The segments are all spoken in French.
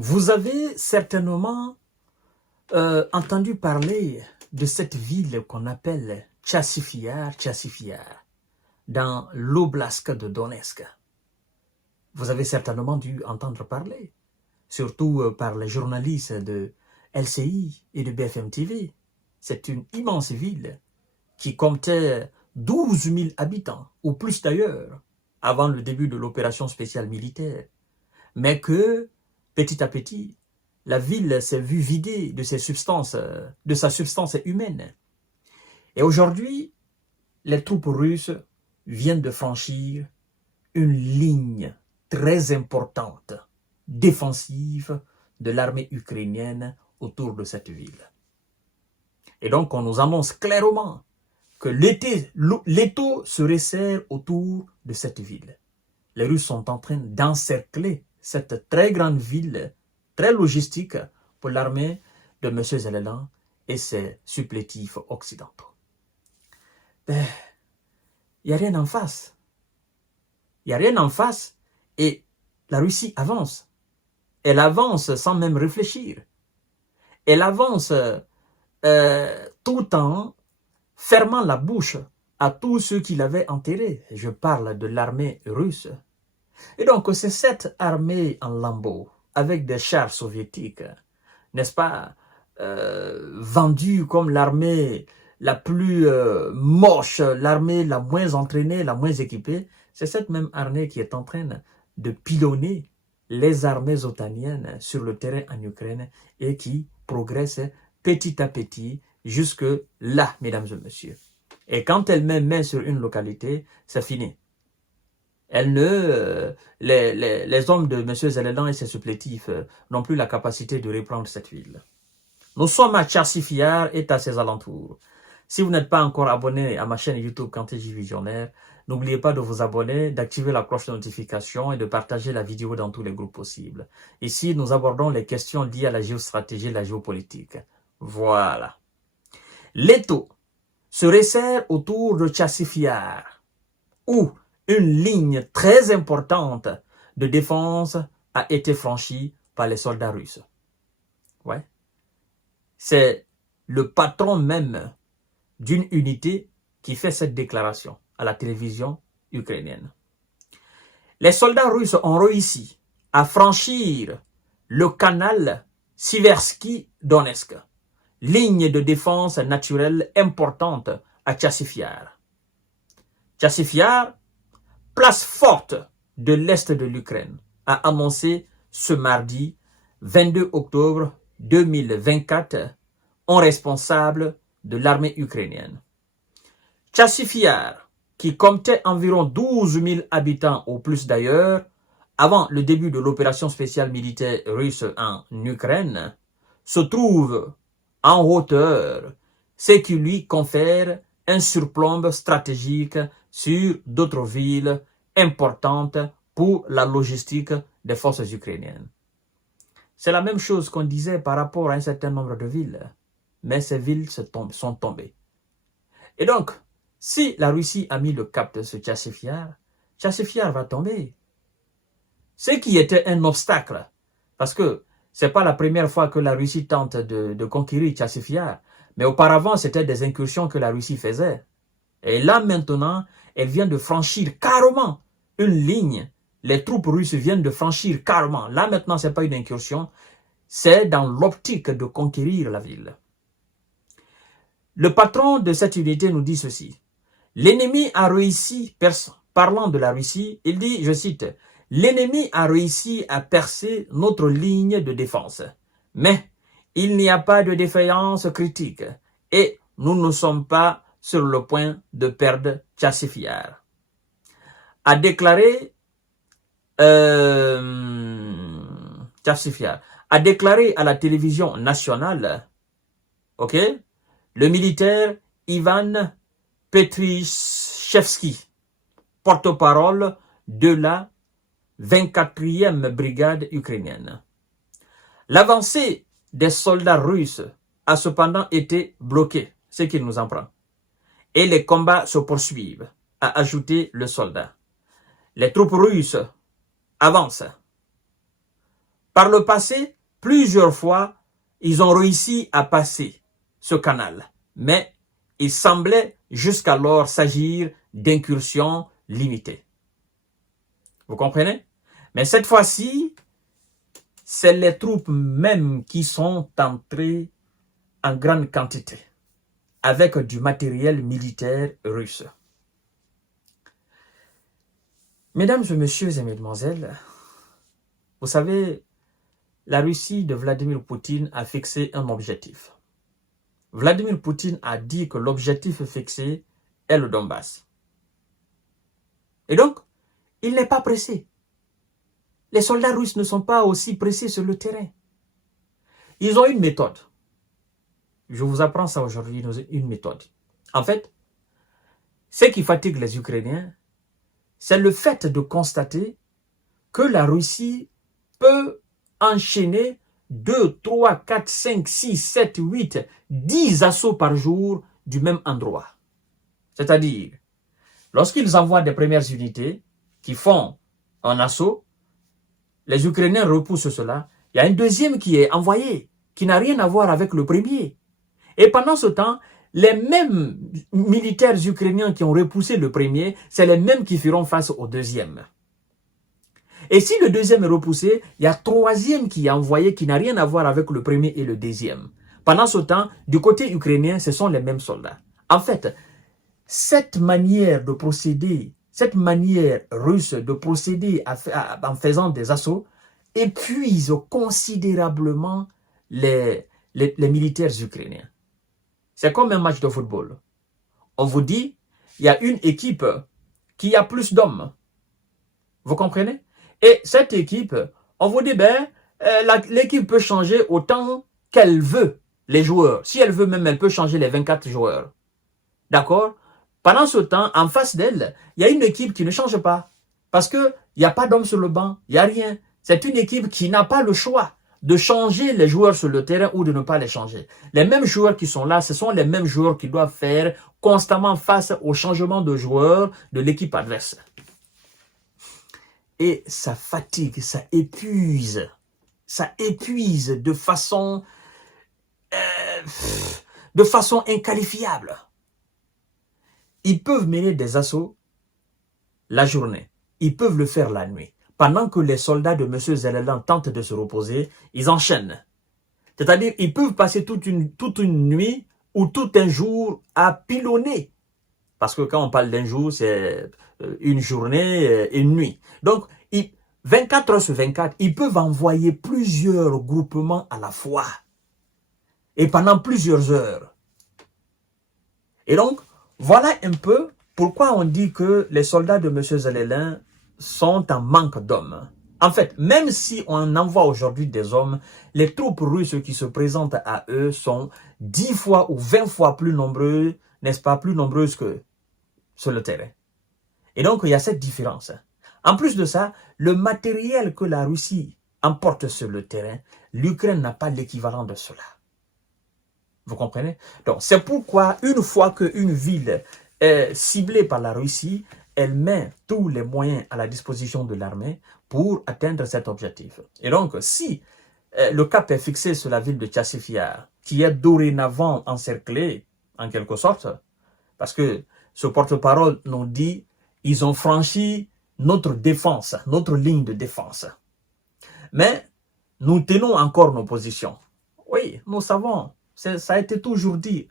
Vous avez certainement entendu parler de cette ville qu'on appelle Tchassifiar, dans l'oblast de Donetsk. Vous avez certainement dû entendre parler, surtout par les journalistes de LCI et de BFM TV. C'est une immense ville qui comptait 12 000 habitants, ou plus d'ailleurs, avant le début de l'opération spéciale militaire. Mais que, petit à petit, la ville s'est vue vidée de ses substances, de sa substance humaine. Et aujourd'hui, les troupes russes viennent de franchir une ligne très importante, défensive, de l'armée ukrainienne autour de cette ville. Et donc, on nous annonce clairement que l'étau se resserre autour de cette ville. Les Russes sont en train d'encercler cette très grande ville, très logistique pour l'armée de M. Zelensky et ses supplétifs occidentaux. Ben, il n'y a rien en face. Il n'y a rien en face et la Russie avance. Elle avance sans même réfléchir. Elle avance tout en fermant la bouche à tous ceux qui l'avaient enterré. Je parle de l'armée russe. Et donc, c'est cette armée en lambeaux, avec des chars soviétiques, n'est-ce pas, vendue comme l'armée la plus moche, l'armée la moins entraînée, la moins équipée. C'est cette même armée qui est en train de pilonner les armées otaniennes sur le terrain en Ukraine et qui progresse petit à petit jusque là, mesdames et messieurs. Et quand elle met main sur une localité, c'est fini. Les hommes de M. Zelensky et ses supplétifs n'ont plus la capacité de reprendre cette ville. Nous sommes à Tchassifiar et à ses alentours. Si vous n'êtes pas encore abonné à ma chaîne YouTube Kanté-J Visionnaire, n'oubliez pas de vous abonner, d'activer la cloche de notification et de partager la vidéo dans tous les groupes possibles. Ici, nous abordons les questions liées à la géostratégie et la géopolitique. Voilà. L'étau se resserre autour de Tchassifiar, où une ligne très importante de défense a été franchie par les soldats russes. Ouais. C'est le patron même d'une unité qui fait cette déclaration à la télévision ukrainienne. Les soldats russes ont réussi à franchir le canal Siversky-Donetsk, ligne de défense naturelle importante à Tchassifiar. Tchassifiar, place forte de l'Est de l'Ukraine, a annoncé ce mardi 22 octobre 2024 en responsable de l'armée ukrainienne. Tchassifiar, qui comptait environ 12 000 habitants au plus d'ailleurs, avant le début de l'opération spéciale militaire russe en Ukraine, se trouve en hauteur, ce qui lui confère un surplomb stratégique sur d'autres villes importantes pour la logistique des forces ukrainiennes. C'est la même chose qu'on disait par rapport à un certain nombre de villes, mais ces villes sont tombées. Et donc, si la Russie a mis le cap de ce Tchassifiar, Tchassifiar va tomber. Ce qui était un obstacle, parce que ce n'est pas la première fois que la Russie tente de conquérir Tchassifiar, mais auparavant, c'était des incursions que la Russie faisait. Et là, maintenant, elle vient de franchir carrément une ligne. Les troupes russes viennent de franchir carrément. Là, maintenant, ce n'est pas une incursion, c'est dans l'optique de conquérir la ville. Le patron de cette unité nous dit ceci. L'ennemi a réussi, parlant de la Russie, il dit, je cite, « L'ennemi a réussi à percer notre ligne de défense, mais il n'y a pas de défaillance critique et nous ne sommes pas sur le point de perdre Tchassifiar. » A déclaré Tchassifiar, a déclaré à la télévision nationale, ok, le militaire Ivan Petrichevski, porte-parole de la 24e brigade ukrainienne. L'avancée des soldats russes a cependant été bloquée, ce qui nous en prend. Et les combats se poursuivent, a ajouté le soldat. Les troupes russes avancent. Par le passé, plusieurs fois, ils ont réussi à passer ce canal. Mais il semblait jusqu'alors s'agir d'incursions limitées. Vous comprenez? Mais cette fois-ci, c'est les troupes même qui sont entrées en grande quantité avec du matériel militaire russe. Mesdames et messieurs et mesdemoiselles, vous savez, la Russie de Vladimir Poutine a fixé un objectif. Vladimir Poutine a dit que l'objectif fixé est le Donbass. Et donc, il n'est pas pressé. Les soldats russes ne sont pas aussi pressés sur le terrain. Ils ont une méthode. Je vous apprends ça aujourd'hui, une méthode. En fait, ce qui fatigue les Ukrainiens, c'est le fait de constater que la Russie peut enchaîner 2, 3, 4, 5, 6, 7, 8, 10 assauts par jour du même endroit. C'est-à-dire, lorsqu'ils envoient des premières unités qui font un assaut, les Ukrainiens repoussent cela. Il y a un deuxième qui est envoyé, qui n'a rien à voir avec le premier. Et pendant ce temps, les mêmes militaires ukrainiens qui ont repoussé le premier, c'est les mêmes qui feront face au deuxième. Et si le deuxième est repoussé, il y a un troisième qui est envoyé qui n'a rien à voir avec le premier et le deuxième. Pendant ce temps, du côté ukrainien, ce sont les mêmes soldats. En fait, cette manière de procéder, cette manière russe de procéder en faisant des assauts, épuise considérablement les militaires ukrainiens. C'est comme un match de football. On vous dit, il y a une équipe qui a plus d'hommes. Vous comprenez? Et cette équipe, on vous dit, l'équipe peut changer autant qu'elle veut les joueurs. Si elle veut même, elle peut changer les 24 joueurs. D'accord? Pendant ce temps, en face d'elle, il y a une équipe qui ne change pas. Parce qu'il n'y a pas d'hommes sur le banc, il n'y a rien. C'est une équipe qui n'a pas le choix de changer les joueurs sur le terrain ou de ne pas les changer. Les mêmes joueurs qui sont là, ce sont les mêmes joueurs qui doivent faire constamment face au changement de joueurs de l'équipe adverse. Et ça fatigue, ça épuise de façon inqualifiable. Ils peuvent mener des assauts la journée, ils peuvent le faire la nuit. Pendant que les soldats de M. Zelensky tentent de se reposer, ils enchaînent. C'est-à-dire, ils peuvent passer toute une nuit ou tout un jour à pilonner. Parce que quand on parle d'un jour, c'est une journée et une nuit. Donc, 24 heures sur 24, ils peuvent envoyer plusieurs groupements à la fois. Et pendant plusieurs heures. Et donc, voilà un peu pourquoi on dit que les soldats de M. Zelensky sont en manque d'hommes. En fait, même si on envoie aujourd'hui des hommes, les troupes russes qui se présentent à eux sont 10 fois ou 20 fois plus nombreuses, n'est-ce pas, plus nombreuses que sur le terrain. Et donc, il y a cette différence. En plus de ça, le matériel que la Russie emporte sur le terrain, l'Ukraine n'a pas l'équivalent de cela. Vous comprenez? Donc, c'est pourquoi, une fois qu'une ville est ciblée par la Russie, elle met tous les moyens à la disposition de l'armée pour atteindre cet objectif. Et donc, si le cap est fixé sur la ville de Tchassifiar, qui est dorénavant encerclée, en quelque sorte, parce que ce porte-parole nous dit, ils ont franchi notre défense, notre ligne de défense. Mais nous tenons encore nos positions. Oui, nous savons, ça a été toujours dit.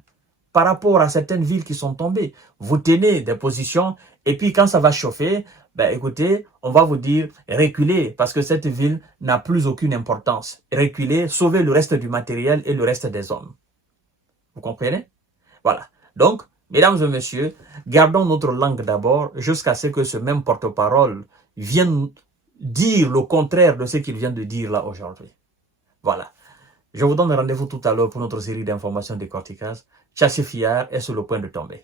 Par rapport à certaines villes qui sont tombées, vous tenez des positions et puis quand ça va chauffer, écoutez, on va vous dire reculez parce que cette ville n'a plus aucune importance. Reculez, sauvez le reste du matériel et le reste des hommes. Vous comprenez? Voilà. Donc, mesdames et messieurs, gardons notre langue d'abord jusqu'à ce que ce même porte-parole vienne dire le contraire de ce qu'il vient de dire là aujourd'hui. Voilà. Je vous donne rendez-vous tout à l'heure pour notre série d'informations décortiquages. Tchassifiar est sur le point de tomber.